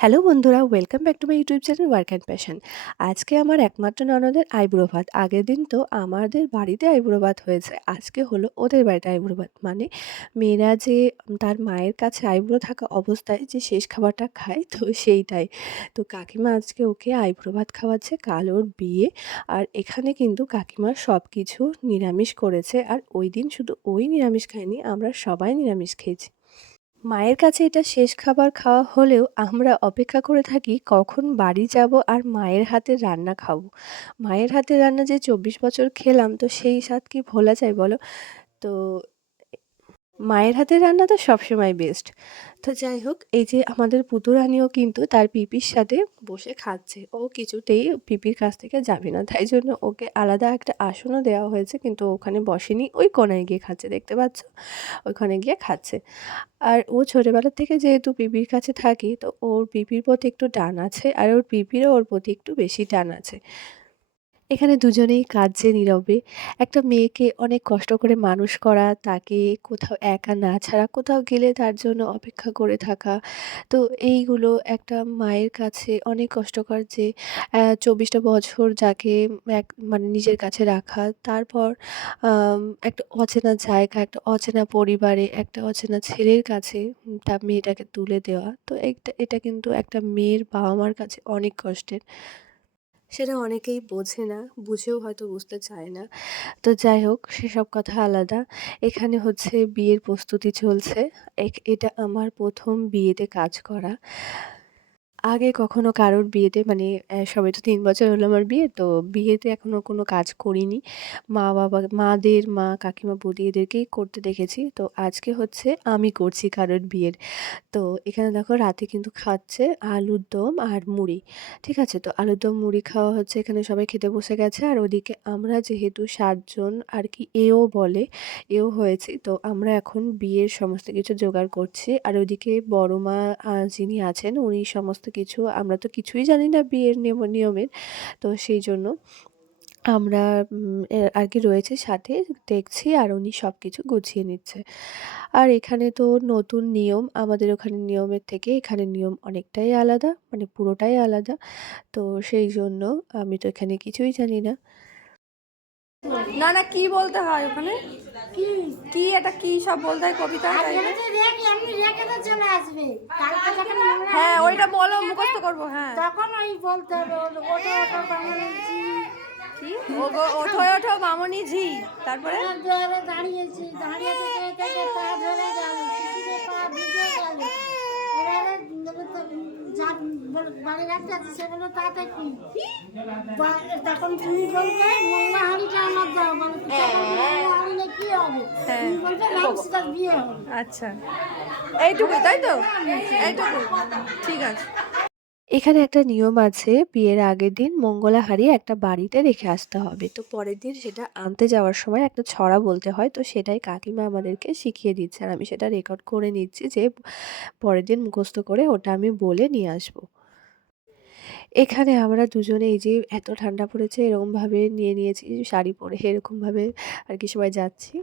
Hello বন্ধুরা, welcome back to my YouTube channel work and passion. আজকে আমার একমাত্র ননদের আইবুড়ো ভাত। আগের দিন তো আমাদের বাড়িতে আইবুড়ো ভাত হয়েছে, আজকে হলো ওদের বাড়িতে আইবুড়ো ভাত। মানে মেয়েরা যে তার মায়ের কাছে আইবুড়ো থাকা অবস্থায় যে শেষ খাবারটা খায়, তো সেইটাই। তো কাকিমা আজকে ওকে আইবুড়ো ভাত খাওয়াচ্ছে, কাল ওর বিয়ে। আর এখানে কিন্তু কাকিমা সব কিছু নিরামিষ করেছে, আর ওই দিন শুধু ওই নিরামিষ খায়নি, আমরা সবাই নিরামিষ খেয়েছি। মায়ের কাছে এটা শেষ খাবার খাওয়া হলেও আমরা অপেক্ষা করে থাকি কখন বাড়ি যাব আর মায়ের হাতের রান্না খাবো। মায়ের হাতের রান্না যে ২৪ বছর খেলাম, তো সেই স্বাদ কি ভোলা যায় বলো? তো মায়ের হাতের রান্না তো সবসময় বেস্ট। তো যাই হোক, এই যে আমাদের পুতুরানিও কিন্তু তার পিপির সাথে বসে খাচ্ছে। ও কিছুতেই পিপির কাছ থেকে যাবে না। তাই জন্য ওকে আলাদা একটা আসনও দেওয়া হয়েছে, কিন্তু ও ওখানে বসেনি। ওই কোণায় গিয়ে খাচ্ছে, দেখতে পাচ্ছ? ওইখানে গিয়ে খাচ্ছে। আর ও ছোটবেলা থেকে যেহেতু পিপির কাছে থাকে, তো ওর পিপির প্রতি একটু টান আছে, আর ওর পিপিরও ওর প্রতি একটু বেশি টান আছে। এখানে দুজনেই কাঁদছে নীরবে। একটা মেয়েকে অনেক কষ্ট করে মানুষ করা, তাকে কোথাও একা না ছাড়া কোথাও গেলে তার জন্য অপেক্ষা করে থাকা। তো এইগুলো একটা মায়ের কাছে অনেক কষ্টকর, যে ২৪টা বছর যাকে মানে নিজের কাছে রাখা। তারপর একটা অচেনা জায়গা, একটা অচেনা পরিবারে, একটা অচেনা ছেলের কাছে তার মেয়েটাকে তুলে দেওয়া। তো এটা কিন্তু একটা মেয়ের বাবা-মার কাছে অনেক কষ্টের। সেটা অনেকেই বোঝে না, বুঝেও হয়তো বুঝতে চায় না। তো যাই হোক, সেসব কথা আলাদা। এখানে হচ্ছে বিয়ের প্রস্তুতি চলছে। এটা আমার ১ম বিয়েতে কাজ করা। আগে কখনো কারোর বিয়েতে, মানে সবে তো ৩ বছর হলো আমার বিয়ে। তো বিয়েতে এখনো কোনো কাজ করিনি। মাদের মা, কাকিমা, বৌদি এদেরকেই করতে দেখেছি। তো আজকে হচ্ছে আমি করছি কারোর বিয়ের। তো এখানে দেখো রাতে কিন্তু খাচ্ছে আলুর দম আর মুড়ি। ঠিক আছে? তো আলুর দম মুড়ি খাওয়া হচ্ছে, এখানে সবাই খেতে বসে গেছে। আর ওদিকে আমরা যেহেতু ৭ জন আর কি এও বলে, এও হয়েছি। তো আমরা এখন বিয়ের সমস্ত কিছু জোগাড় করছি। আর ওইদিকে বড় মা যিনি আছেন, উনি সমস্ত কিছু, আমরা তো কিছুই জানি না বিয়ের নিয়মের। তো সেইজন্য আমরা আর কি রয়েছে সাথে, দেখছি, আর উনি সবকিছু গুছিয়ে নিচ্ছে। আর এখানে তো নতুন নিয়ম, আমাদের ওখানে নিয়মের থেকে এখানে নিয়ম অনেকটাই আলাদা, মানে পুরোটাই আলাদা। তো সেইজন্য আমি তো এখানে কিছুই জানি না। না না, কি বলতে হয় ওখানে? কি কি এটা কি সব বলতে হয় কবিতা চলে আসবে কালকে যখন হ্যাঁ, ওইটা বলো, মুখস্থ করবো। হ্যাঁ, তখন ওই বলতে হবে ওঠো ওঠো বাঙালি কি ওগো ওঠো ওঠো মামনি ঝি, তারপরে দুয়ারে দাঁড়িয়েছি দাঁড়িয়ে থেকে থেকে পা ধরে গেল শিশিরে পা ভিজে গেল এবারে যা বাড়ির একটা আছে সে বললো তাতে কি তখন তুমি বলবে মোল্লা হাঁড়িটা আমার দাও বলো হাঁড়িলে কি হবে তুমি বলবে মাংসটার বিয়ে হবে। আচ্ছা, এইটুকুই তাই তো, এইটুকুই, ঠিক আছে। এখানে একটা নিয়ম আছে, বিয়ের আগের দিন মঙ্গলা হারিয়ে একটা বাড়িতে রেখে আসতে হবে। তো পরের দিন সেটা আনতে যাওয়ার সময় একটা ছড়া বলতে হয়। তো সেটাই কাকিমা আমাদেরকে শিখিয়ে দিচ্ছে, আর আমি সেটা রেকর্ড করে নিচ্ছি, যে পরের দিন মুখস্থ করে ওটা আমি বলে নিয়ে আসবো। এখানে আমরা দুজনে এই যে এত ঠান্ডা পড়েছে, এরকমভাবে নিয়ে নিয়েছি শাড়ি পরে, এরকমভাবে আর কি সবাই যাচ্ছি।